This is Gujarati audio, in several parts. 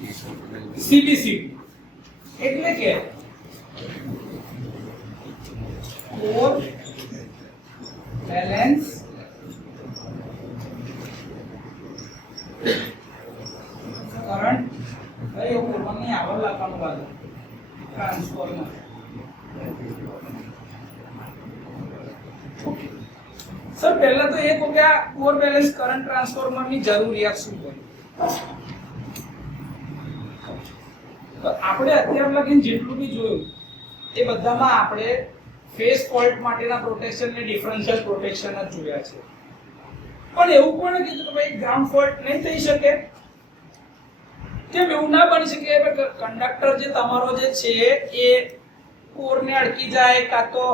CBCD એટલે કે કોર બેલેન્સ કરંટ કયો કોરની આગળ લખવાનું બાજુ ટ્રાન્સફોર્મર સર પહેલા તો એ કહો કે આ કોર બેલેન્સ કરંટ ટ્રાન્સફોર્મર ની જરૂરિયાત શું છે તો આપણે અત્યાર લગીને જેટલું બી જોયું એ બધામાં આપણે ફેઝ ફોલ્ટ માટેના પ્રોટેક્શન ને ડિફરન્શિયલ પ્રોટેક્શન જ જોયા છે પણ એવું કોણે કીધું કે ભાઈ ગ્રાઉન્ડ ફોલ્ટ નહીં થઈ શકે કેમ એવું ના બની શકે કંડક્ટર જે તમારો જે છે એ કોરને અડકી જાય કાં તો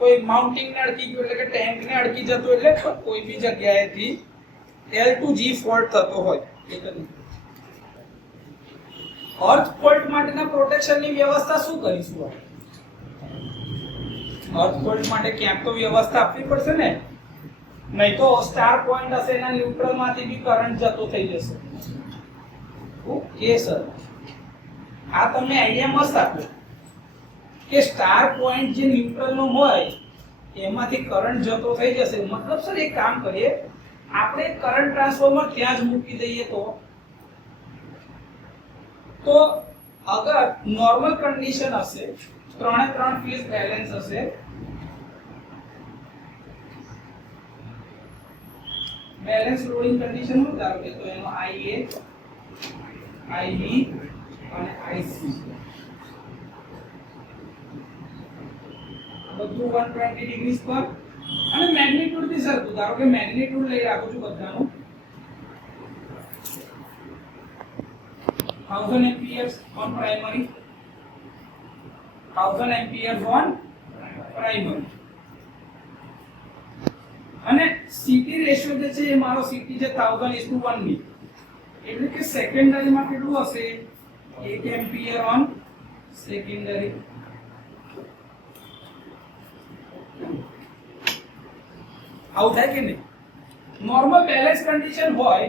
કોઈ માઉન્ટિંગ ને અડકી ગયો એટલે કે ટેન્ક ને અડકી જતો એટલે કોઈ બી જગ્યાએથી L to G ફોલ્ટ થતો હોય એક જ અર્થ ફોલ્ટ માટેના પ્રોટેક્શનની વ્યવસ્થા શું કરીશું અર્થ ફોલ્ટ માટે ક્યાંક તો વ્યવસ્થા આપવી પડશે ને નહીં તો સ્ટાર પોઈન્ટ હશે એના ન્યુટ્રલ માંથી બી કરંટ જતો થઈ જશે ઓકે સર આ તમને આઈડિયા મસ્ત આપ્યો કે સ્ટાર પોઈન્ટ જે ન્યુટ્રલ નો હોય એમાંથી કરંટ જતો થઈ જશે મતલબ સર એક કામ કરીએ આપણે કરંટ ટ્રાન્સફોર્મર ત્યાં જ મૂકી દઈએ તો અગર નોર્મલ કન્ડિશન હશે ત્રણે ત્રણ ફેઝ બેલેન્સ હશે બેલેન્સ લોડિંગ કન્ડિશન હું ધારો કે તો એનો IA IB અને IC બધું 120 ડિગ્રી પર અને મેગ્નીટ્યુડ બી સરખું ધારો કે મેગ્નીટ્યુડ લઈ રાખું છું બધાનું 1000 amperes on primary 1000 amperes on primary અને CT રેશિયો જે છે એ મારો CT જે 1000:1 ની એટલે કે સેકન્ડરી માં કેટલું હશે 1 એમ્પિયર ઓન સેકન્ડરી આવું થાય કે નહીં નોર્મલ બેલેન્સ કન્ડિશન હોય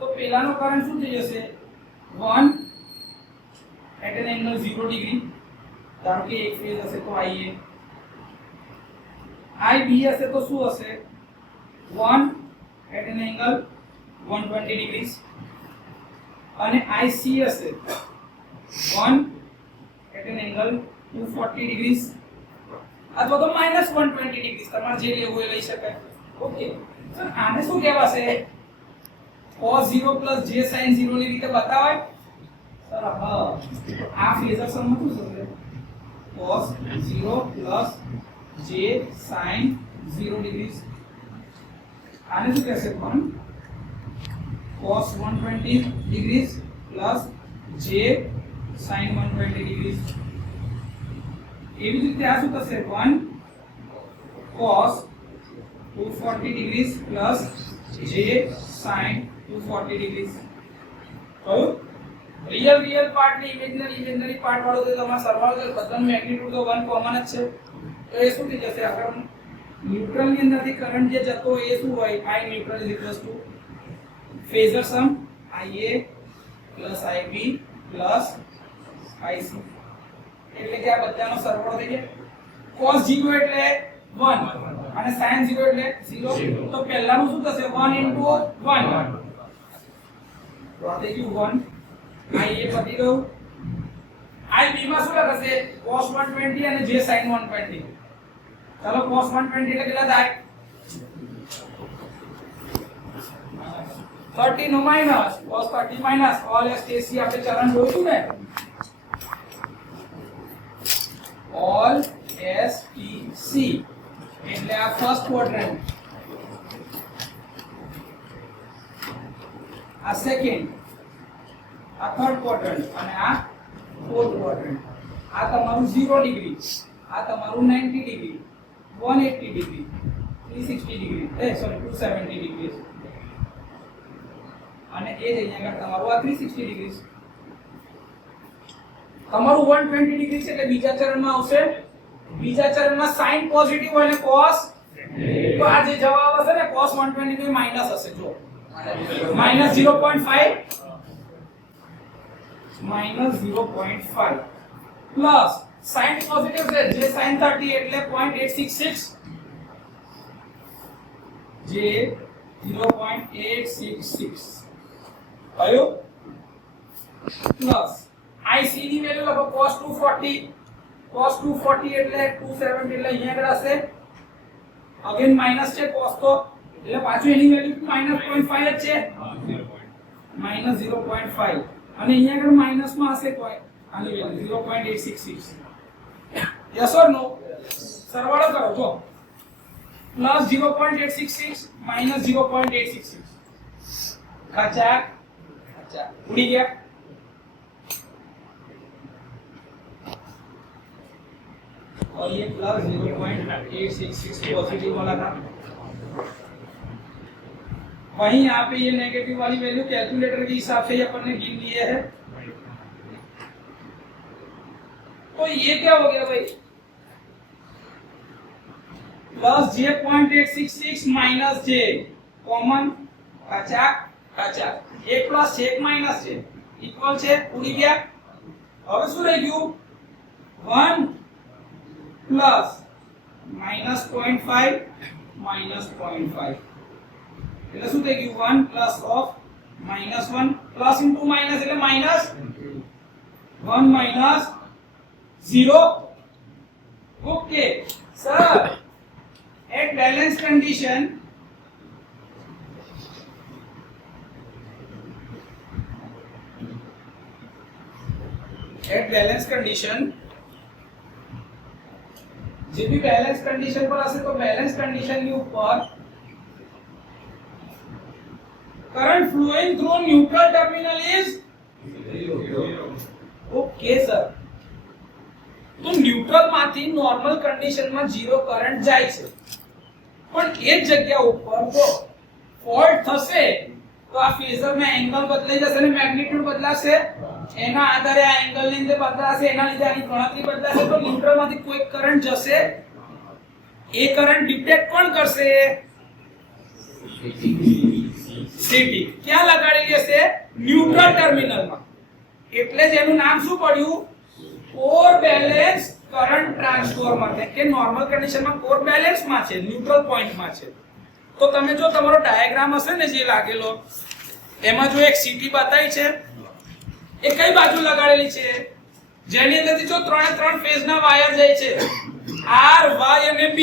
તો પેલાનો કરંટ શું થઈ જશે 1 at an angle 0 degree ધારો કે એક ફેઝ હશે તો IA IB હશે તો શું હશે 1 at an angle 120 degrees અને IC હશે 1 at an angle 240 degrees અથવા તો -120 degrees તમારે જે લેવું એ લઈ શકાય ઓકે સર આને શું કહેવાશે cos 0 j sin 0 ની રીતે બતાવાય સર હા આ ફેઝર સમજવું છે cos 0 j sin 0 degrees આને શું કહેશે પણ cos 120 degrees plus j sin 120 degrees એવી રીતે આ શું થશે 1 cos 240 degrees plus j sin 240 degrees કયું રિયલ પાર્ટ ને ઇમેજનરી પાર્ટ વાળો તો તમારા સરવાળો તો બધાનો મેગ્નીટ્યુડ તો 1 કોમન જ છે તો એ શું થઈ જશે અગર ન્યુટ્રલ ની અંદરથી કરંટ જે જતો હોય એ શું હોય I neutral is equals to phasor sum IA plus IB plus IC એટલે કે આ બધાનો સરવાળો થઈ જાય cos 0 એટલે 1 અને sin 0 એટલે 0 તો પહેલાનું શું થશે 1 into 1 તો આ થઈ ગયું 1 IA પતી ગયું IB માં શું લખશે cos 120 અને j sin 120 ચાલો cos 120 એટલે કેટલા થાય 30 નો minus cos 30 minus all STC આપણે ચરણ જોઈશું ને all STC એટલે આ ફર્સ્ટ ક્વોડ્રન્ટ આ સેકન્ડ આ થર્ડ ક્વોડ્રન્ટ અને આ ફોર્થ ક્વોડ્રન્ટ આ તમારું 0 ડિગ્રી આ તમારું 90 degree 180 degree 360 degree sorry 270 degree અને એ જ અહીંયા આગળ તમારું આ 360 ડિગ્રી તમારું 120 ડિગ્રી છે એટલે બીજા ચરણમાં આવશે બીજા ચરણમાં સાઇન પોઝિટિવ હોય અને cos તો આ જે જવાબ હશે ને cos 120 તો માઈનસ હશે જો -0.5 minus 0.5 plus sin positive છે જે sin 30 એટલે 0.866 જે 0.866 આયો પ્લસ IC ની વેલ્યુ લખો cos 240 એટલે 270 એટલે અહીંયા આગળ હશે અગેન માઈનસ છે cos તો એટલે પાછું એની વેલ્યુ -0.5 જ છે -0.5 અને અહીંયા આગળ માઈનસ માં હશે કોઈ આની વેલ્યુ 0.866 યસ ઓર નો સરવાળો કરો જો પ્લસ 0.866 minus 0.866 ખચાક ઉડી ગયા और ये प्लस 0.866 पॉजिटिव वाला था वहीं यहाँ पे ये नेगेटिव वाली वैल्यू कैलकुलेटर के हिसाब से अपन ने गिन लिए है तो ये क्या हो गया भाई plus j.866 minus j common खचाक एक प्लस एक माइनस j इक्वल છે ઉડી ગયા હવે શું રહી ગયું 1 प्लस माइनस 0.5 माइनस 0.5 એટલે શું થઈ ગયું 1 plus of -1 plus into minus એટલે minus 1 minus 0 okay sir at balance condition જે બી બેલેન્સ કન્ડિશન પર હશે તો બેલેન્સ કન્ડિશન ની ઉપર current flowing through neutral terminal is 0 okay sir તો ન્યુટ્રલ માંથી નોર્મલ કન્ડિશન માં 0 કરંટ જાય છે પણ એ જગ્યા ઉપર જો ફોલ્ટ થશે તો આ ફેઝર માં એંગલ બદલાઈ જશે અને મેગ્નીટ્યુડ બદલાશે એના આધારે આ એંગલ ની અંદર બદલાશે એના લીધે આની ગણતરી બદલાશે તો ન્યુટ્રલ માંથી કોઈ કરંટ જશે એ કરંટ ડિટેક્ટ કોણ કરશે સીટી ક્યાં લગાડેલી હશે ન્યુટ્રલ ટર્મિનલ માં એટલે જ એનું નામ શું પડ્યું કોર બેલેન્સ કરંટ ટ્રાન્સફોર્મર કે નોર્મલ કન્ડિશન માં કોર બેલેન્સ માં છે ન્યુટ્રલ પોઈન્ટ માં છે તો તમે જો તમારો ડાયાગ્રામ હશે ને જે લાગેલો એમાં જો એક સીટી બતાવી છે એ કઈ બાજુ લગાડેલી છે જેની અંદરથી જો ત્રણ ફેઝ ના વાયર જાય છે R Y અને B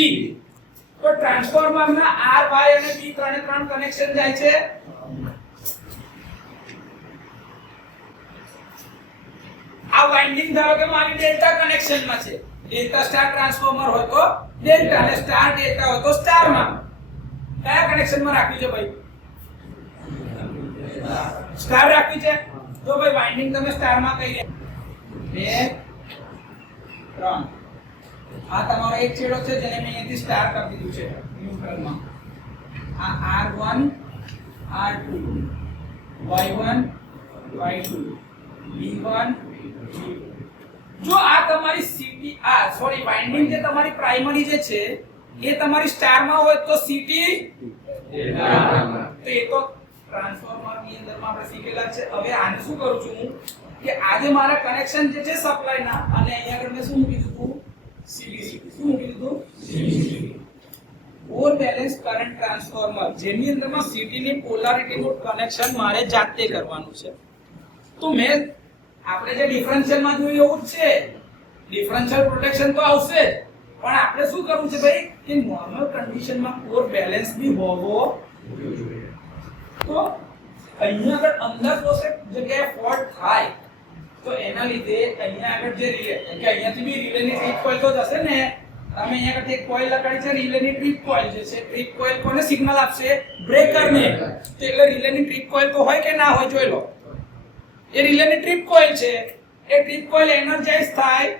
તો ટ્રાન્સફોર્મર ના R Y અને B ત્રણ કનેક્શન જાય છે આ વાઇન્ડિંગ ધારો કે મારી ડેલ્ટા કનેક્શન માં છે ડેલ્ટા સ્ટાર ટ્રાન્સફોર્મર હોય તો ડેલ્ટા અને સ્ટાર ડેલ્ટા હોય તો સ્ટાર માં કયા કનેક્શન માં રાખવી છે ભાઈ સ્ટાર રાખવી છે તો ભાઈ વાઇન્ડિંગ તમે સ્ટાર માં કહી રહ્યા 2 3 આ તમારો એક છેડો છે જેને મેં અહીંથી સ્ટાર કરી દીધું છે ન્યુટ્રલ માં આ R1 R2 Y1 Y2 B1 જો આ તમારી સીટી આ સોરી વાઇન્ડિંગ જે તમારી પ્રાઇમરી જે છે એ તમારી સ્ટાર માં હોય તો સીટી ડેલ્ટા તો એ તો ટ્રાન્સફોર્મર ની અંદર માં આપણે શીખેલા છે હવે આને શું કરું છું હું કે આજે મારા કનેક્શન જે છે સપ્લાય ના અને અહીંયા આગળ મેં શું મૂકી દીધું સીડીસી શું મૂકી દીધું CDC core balance current transformer જેની અંદરમાં સીટી ની પોલારિટી નું કનેક્શન મારે જાતે કરવાનું છે તો મેં આપણે જે ડિફરન્શિયલ માં જોયું એવું જ છે ડિફરન્શિયલ પ્રોટેક્શન તો આવશે પણ આપણે શું કરવું છે ભાઈ કે નોર્મલ કન્ડિશન માં કોર બેલેન્સ બી હોવો જોઈએ તો અહીંયા આગળ અંદર જો છે જગ્યાએ ફોલ્ટ થાય તો એના લીધે અહીંયા આગળ જે રિલે કે અહીંયાથી બી રિલે ની ટ્રીપ કોઇલ તો જશે ને તમે અહીંયા આગળ એક કોઇલ લગાડી છે રિલે ની ટ્રીપ કોઇલ જે છે ટ્રીપ કોઇલ કોને સિગ્નલ આપશે બ્રેકર ને તો એટલે રિલે ની ટ્રીપ કોઇલ તો હોય કે ના હોય જોઈ લો એ રિલે ની ટ્રીપ કોઇલ છે એ ટ્રીપ કોઇલ એનર્જાઇઝ થાય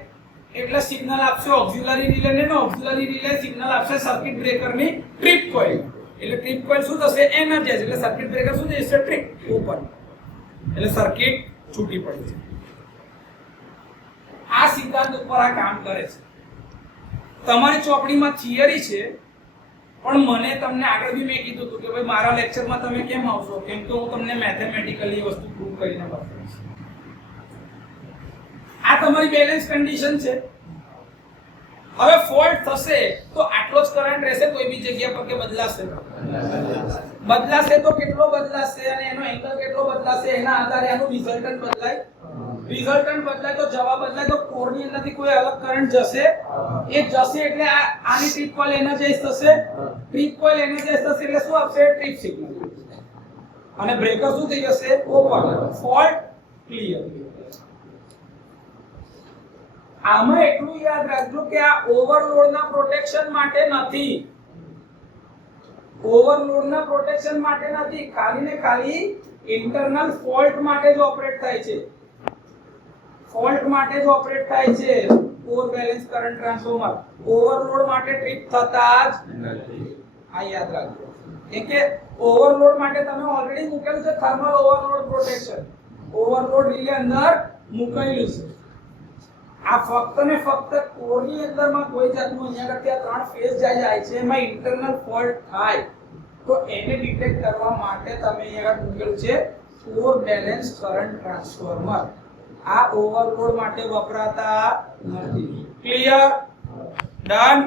એટલે સિગ્નલ આપશે ઓક્સિલરી રિલે ને ઓક્સિલરી રિલે સિગ્નલ આપશે સર્કિટ બ્રેકર ની ટ્રીપ કોઇલ એટલે ટ્રીપ કોઇલ શું થશે એનર્જાઇઝ એટલે સર્કિટ બ્રેકર શું થશે ટ્રીપ ઓપન એટલે સર્કિટ છૂટી પડી છે આ સિદ્ધાંત ઉપર આ કામ કરે છે તમારી ચોપડીમાં થિયરી છે પણ મને તમને આગળ બી મેં કીધું હતું કે ભાઈ મારા લેક્ચરમાં તમે કેમ આવશો કેમ કે હું તમને મેથેમેટિકલી વસ્તુ પ્રૂવ કરીને બતાવીશ આ તમારી બેલેન્સ કન્ડિશન છે. હવે ફોલ્ટ થશે તો આટલો જ કરંટ રહેશે, કોઈ બી જગ્યા પર કે બદલાશે? બદલાશે તો કેટલો બદલાશે અને એનો એંગલ કેટલો બદલાશે એના આધારે આનું રિઝલ્ટન્ટ બદલાય. રિઝલ્ટન્ટ બદલાય તો જવાબ બદલાય. તો કોરની અંદરથી કોઈ અલગ કરંટ જશે, એ જશે એટલે આની ટ્રીપ કોઇલ એનર્જાઇઝ થશે. ટ્રીપ કોઇલ એનર્જાઇઝ થશે એટલે શું આપશે? Trip signal. અને બ્રેકર શું થઈ જશે? ઓપન. Fault clear. આમાં એટલું યાદ રાખજો કે આ ઓવરલોડના પ્રોટેક્શન માટે નથી. ઓવરલોડના પ્રોટેક્શન માટે નથી, ખાલી ને ખાલી ઇન્ટરનલ ફોલ્ટ માટે જ ઓપરેટ થાય છે. ફોલ્ટ માટે જ ઓપરેટ થાય છે core balance current transformer. Overload માટે ટ્રીપ થતા જ નથી. આ યાદ રાખજો. કેમ કે ઓવરલોડ માટે તમે ઓલરેડી મૂકેલું છે thermal overload protection. Overload relay અંદર મૂકેલું છે. આ ફક્ત ને ફક્ત કોરની અંદરમાં કોઈ જાતનું અહીંયા આગળ ત્યાં 3 ફેઝ જાય છે, એમાં ઇન્ટરનલ ફોલ્ટ થાય તો એને ડિટેક્ટ કરવા માટે તમે અહીંયા આગળ મૂકેલું છે કોર બેલેન્સ કરંટ ટ્રાન્સફોર્મર. આ ઓવરલોડ માટે વપરાતા નથી. ક્લિયર? ડન?